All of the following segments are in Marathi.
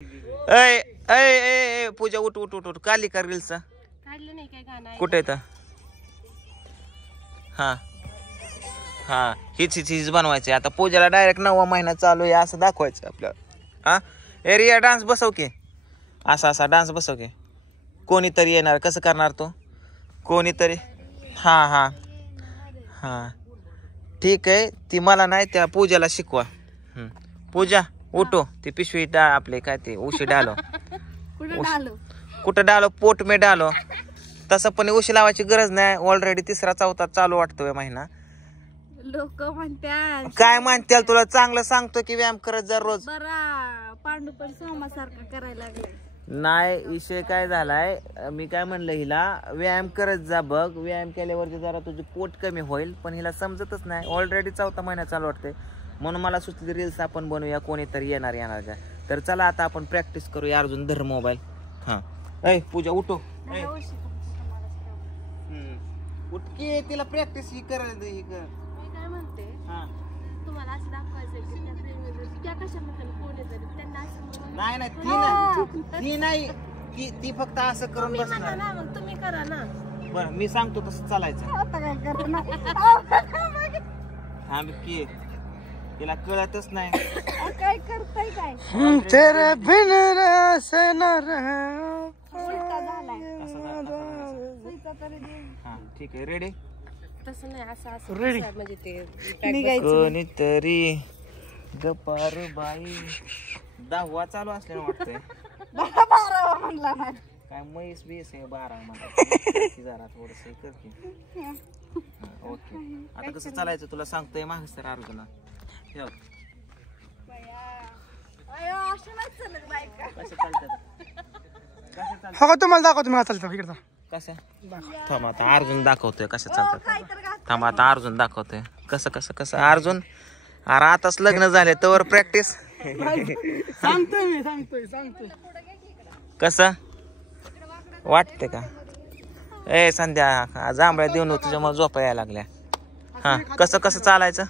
ऐ ऐ ऐ पूजा उठ उठ उठ उठ काली का रील्स काढलं नाही काय गाणं कुठे येतं हा हा हीच बनवायची आता पूजाला डायरेक्ट 9वा महिना चालू आहे असं दाखवायचं आपल्याला हा एरिया डान्स बसव की असा डान्स बसव की कोणीतरी येणार कसं करणार तो कोणीतरी हा हा हा ठीक आहे ती मला नाही त्या पूजाला शिकवा पूजा उठो ती पिशवी आपले काय ते उशी डालो कुठं डालो पोट में डालो तसं पण उशी लावायची गरज नाही ऑलरेडी 3रा 4था चालू वाटतोय महिना लोक म्हणतात काय म्हणतील तुला चांगलं सांगतो की व्यायाम करत जा रोज बरा पांडू पण सोमासारखं करायला लागलाय नाही विषय काय झालाय मी काय म्हणलं हिला व्यायाम करत जा बघ व्यायाम केल्यावरती जरा तुझं पोट कमी होईल पण हिला समजतच नाही ऑलरेडी 4था महिना चालू वाटतंय म्हणून मला सुचली रील्स आपण बनवूया कोणीतरी येणार का तर चला आता आपण प्रॅक्टिस करूया अर्जुन धर मोबाईल हा ऐ पूजा उठो उठके तिला प्रॅक्टिस ही कर मी काय म्हणते हा तुम्हाला असं दाखवायचं की त्या प्रेमीवर त्या कशाबद्दल कोण आहे तरी त्यांना असं नाही नाही ती फक्त असं करून तुम्ही बसणार म्हणा ना मग तुम्ही करा ना बरं मी सांगतो तसं चालायचं आता काय करणार हा की तिला कळतच नाही काय करताय काय तेरे बिन रसे न उलटा झालाय हा ठीक आहे रेडी तसं नाही असं असं Ready. असं म्हणजे ते कोणीतरी गपार बाई 10वा चालू असल्यानं वाटतंय म्हणला ना काय म्हैस बीस आहे 12 मला जरा थोडस कर की ओके आता कसं चालायचं तुला सांगतोय माग सर अर्जुना ठेव कसं चालतात हो तुम्हाला दाखवतो मला चालतं इकडचा कसं थांब आता अर्जुन दाखवतोय कसं चालतात थांब आता अर्जुन दाखवतोय कसं कसं कसं अर्जुन अरे आताच लग्न झाले तवर प्रॅक्टिस सांगतोय कसं वाटते का ए संध्या जांभळ्या देऊन तुझ्या झोपा यायला लागल्या हा कसं कसं चालायचं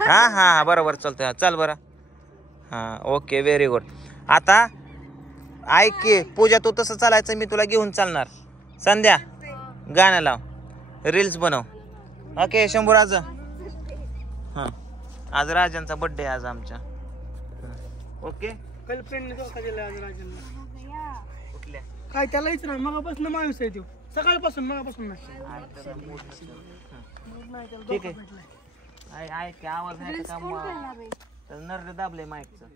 हा हा बरोबर चालतंय चल बरं हा ओके व्हेरी गुड आता ऐक की पूजा तू तसं चालायचं मी तुला घेऊन चालणार संध्या गाणं लाव रील्स बनव ओके शंभूराज हा आज राजांचा बर्थडे आज आमच्या ओके गर्लफ्रेंडने धोका दिला आज राजांना कुठल्या काय त्याला विचारा मगापासून माणूस आहे तो सकाळपासून मगापासून ठीक आहे ऐक आवाज नाही का नरड दाबले माईकचं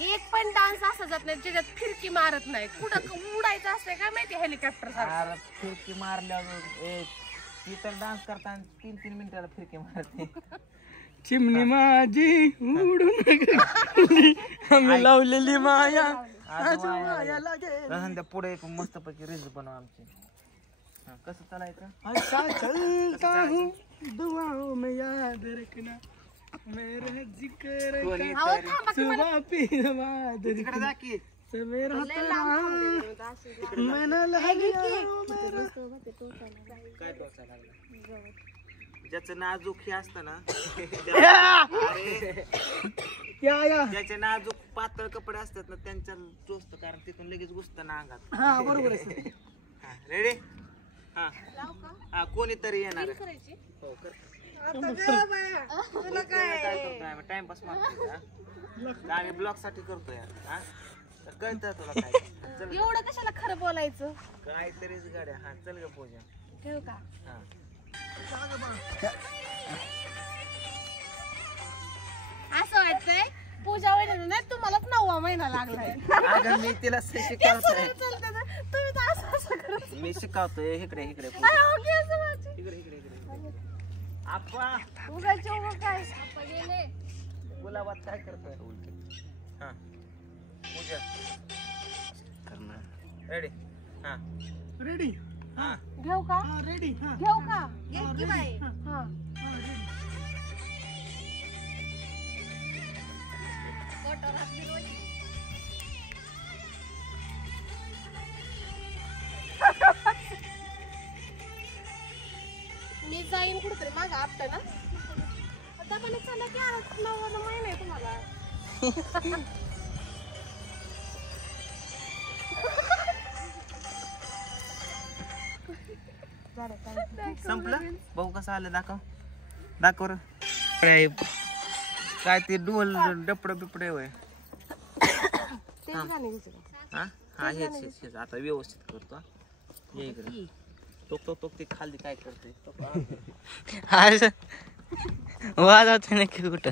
एक पण डान्स असा जात नाही ज्याच्यात फिरकी मारत नाही कुठं उडायचं असतंय काय माहिती हेलिकॉप्टर अरे फिरकी मारल्यावर ती तर डान्स करताना 3-3 मिनिटाला फिरकी मारते चिमणी माझी उडून गेली, आम्ही लावलेली माया संध्या पुढे एक मस्तपैकी रील्स बनव आमची कसं चालायचं अच्छा चलता हूँ दुआओं में याद रखना मेरा जिक्र सुबह पी नमाज तिकडे जा की सवेरा मैंने लह लिया काय डोसा लागला ज्याचं नाजूक हे असतं ना या ज्याचे नाजूक पातळ कपडे असतात ना त्यांच्या चोचत कारण तिथून लगेच घुसतं ना अंगात हा बरोबर आहे रेडी हा हा कोणीतरी येणार आहे. हो कर टाइमपास मारतो आम्ही ब्लॉग साठी करतो यार हा कळतं तुला काय एवढं कशाला खरं बोलायचं काहीतरीच गाड्या हा चल ग पूजा ठेव का हा असं वाटतंय पूजा वहिनी नाही तुम्हालाच 9वा महिना लागलाय अगं मी तिला शिकवतोय तुम्ही तर असं करत मी शिकवतोय इकडे इकडे इकडे इकडे आप्पा उगाच काय आप्पा गेले गुलाबात काय करतोय हा पूजा करणार रेडी हा रेडी हा घेऊ का हा रेडी हा घेऊ का घे की बाई हा येईन कुठेतरी मागं आपटं ना दबाने चालला की 9 महिना आहे तुम्हाला. संपलं भाऊ कसं आलं दाखव रे. काय ते डोल डपड बिपडे होय. तेच गाणे विचारा. हा हेच आता व्यवस्थित करतो हा. ये इकडे टोक ते खाली काय करते वाजवत नक्की कुठं.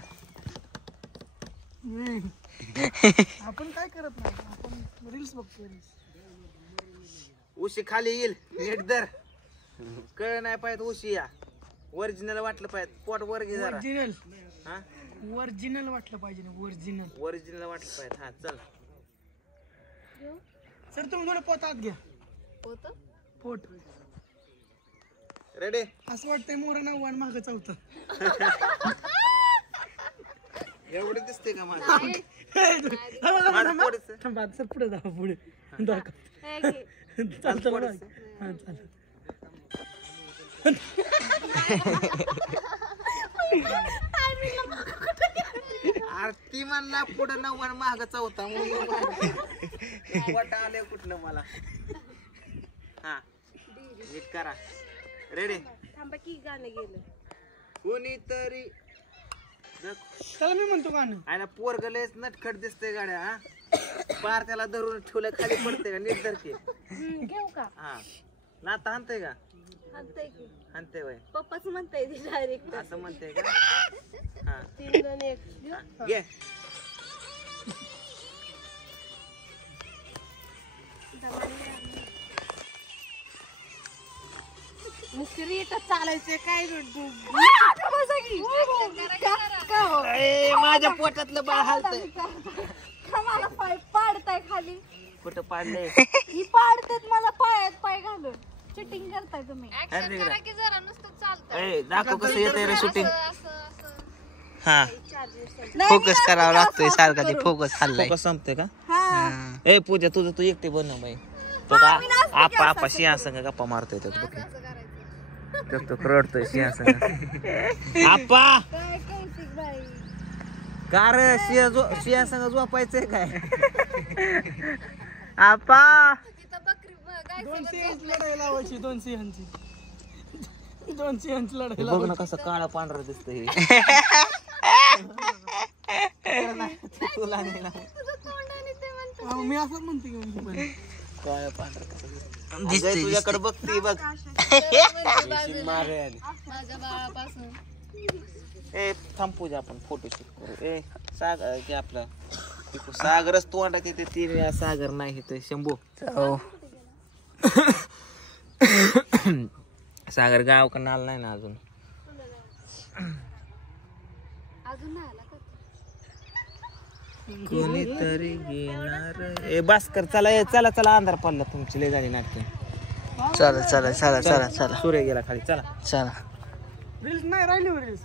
आपण काय करत नाही, आपण रील्स बघतो. उशी खाली येईल नीट धर. कळ नाही पाहिजे उशी या ओरिजिनल वाटलं पाहिजे. पोट वर घे जरा. ओरिजिनल हा ओरिजिनल वाटलं पाहिजे ना. ओरिजिनल वाटलं पाहिजे. हा चल सर तुम्ही थोडं पोतात घ्या. होतं पोट रेडी. असं वाटतंय मोर 9 आणि मागं 4. एवढं दिसते का माझं थांबा सर पुढे जा. पुढे दाखव. चालतं बघा. हा चालेल. आरती म्हणला पुढं 9 आणि माग 4 पोट आले कुठलं मला. हा नीट करा. रेडी. थांबा की गाणं गेलं. कोणीतरी चला मी म्हणतो गाणं. आहे ना पोरग लयच नटखट दिसतंय गाड्या. हा पार त्याला धरून ठेवलं खाली पडते का नीट धरते. घेऊ का? हा नाता हाणतंय का? हाणतंय की हाणतंय वय पप्पाच म्हणताय डायरेक्ट. असं म्हणतंय का? हा 3, 2, 1 हा, घे. नुसतं चालायचं काय माझ्या पोटातलं बाळ हालतंय. पाय पाडताय खाली. कुठं पाडलंय? ही पाडतात मला पायात पाय घालून. चिटिंग करताय तुम्ही. दाखव कसं येतंय रे शूटिंग. हा फोकस करावा लागतोय सारखा. ते फोकस हल्लाय. फोकस संपते का? हा. ए पूजा तुझं तू एकटे बनव बाई. तो का आपा सिंहासंग गप्पा मारतोय तो बघ. तो रडतोय सिंहासंग. आपा काय कौशिक बाई. कार सिंहासंग झोपायचंय काय? आपा 2 सिंहांची लढाई लावायची. 2 सिंहांची 2 सिंहांची लढाई बघ ना लावायची. कसं काळा पांढरा दिसतंय. तुला नाही ना मी असं म्हणते की काळा पांढरा दिसतंय. तुझ्याकडे बघते बघ. ए थांब पूजा आपण फोटोशूट करू. ए सागर की आपला सागरच तोंडात येते. 3 वेळा सागर नाही ते शंभू. सागर गावकडे आला नाही ना अजून. कोणीतरी घेणार. ए भास्कर चला. चला अंधार पडला. तुमची लय झाली नाटके. चला चला चला चला चला. सूर्य गेला खाली. चला चला. रील्स नाही राहिली रील्स.